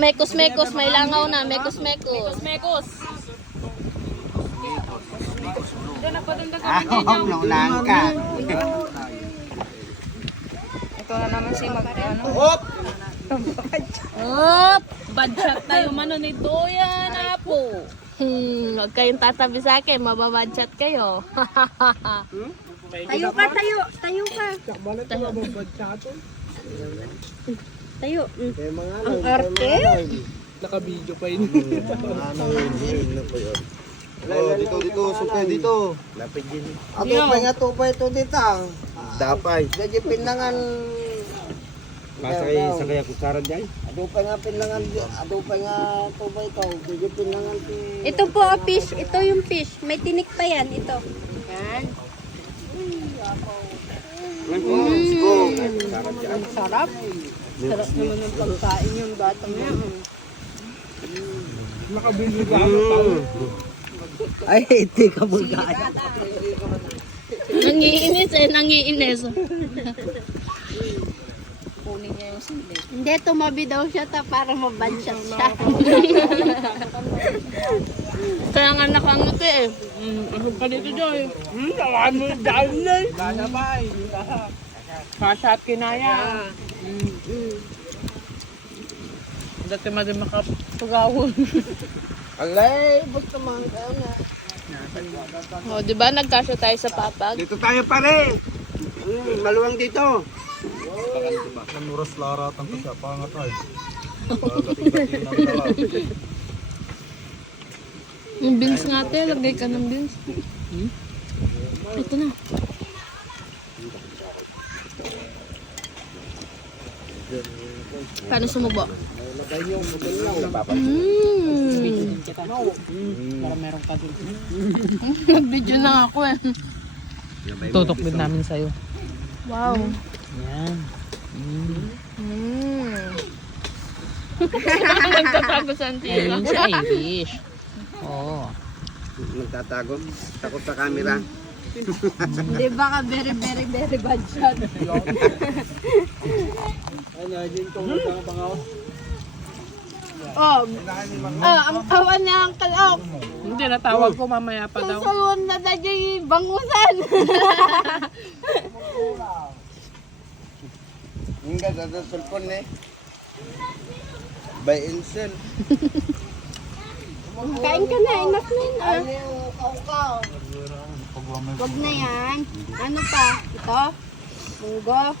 mekos-mekos, may langaw na, mekos-mekos. Mekos. Naunahan ka. Ito na naman si ano. Hop! Up! Bad shot tayo mano nito yan apo. Huwag kayong tatabi sa akin, mababadchat kayo. Tayo ka, tayo. Tayo ka. Tayo. Ang arte. Naka-video pa yun. Oh, dito, sumpay dito. Lapit din. Ato pa ito dito. Dapay. Jadi pinangan. Masakay sa kaya kusaran dyan? Ado pa nga pinangan, ado pa nga ito ba ito? Jadi pinangan ti... Ito po, fish. Ito yung fish. May tinik pa yan. Ito. Yan. Ang Sarap. Sarap naman ng pagkain yung batang yan. Nakabili ka ako. Ay, hindi ka magkaya. Nangiinis. Kunin niya yung sili. Hindi, tumabi daw siya para mabadshot siya. Kaya nga nakangiti eh. Ano pa dito Joy? Lawan mo yung daan na eh. Lalabay. Kasat kinaya. Dati madin makapagawon. Alay, basta man kayo na. O, di ba nagkasya tayo sa papag? Dito tayo pare. Maluwang dito. Nanuras laratan ko siya, pangat ay. Yung beans nga tayo, lagay ka ng beans. Ito na. Paano sumubo? Nag-video na ako eh. Tutok din namin sa'yo. Wow. Yan. Nagtatago sa antika. Ayun si Irish. Oo. Nagtatago. Takot sa camera. Hindi ba ka very, very, very bad shot? Oh, ang kawan niya ang kalok. Hindi, natawag ko mamaya pa daw. Susunod na na dyan bangusan. Hingga sa sulpon eh. By Insel. Kain ka na, enough na yun ah. Wag na yan. Ano pa? Ito? Munggo?